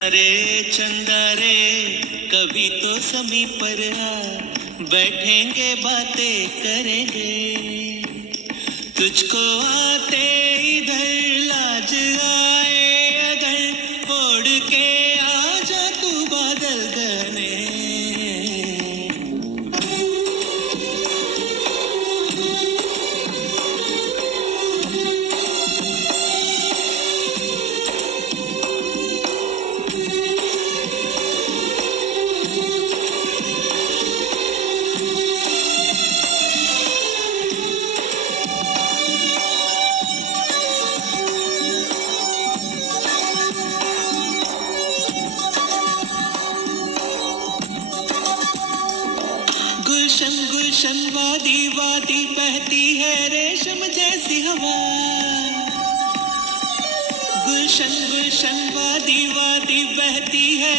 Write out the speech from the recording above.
अरे चंदा रे कभी तो समीप पर आ, बैठेंगे बातें करेंगे। तुझको आते इधर लाज आए अगर, ओढ़ के आजा तू बादल घने। गुलशन गुलशन वादी वादी बहती है रेशम जैसी हवा। गुलशन गुलशन वादी वादी बहती है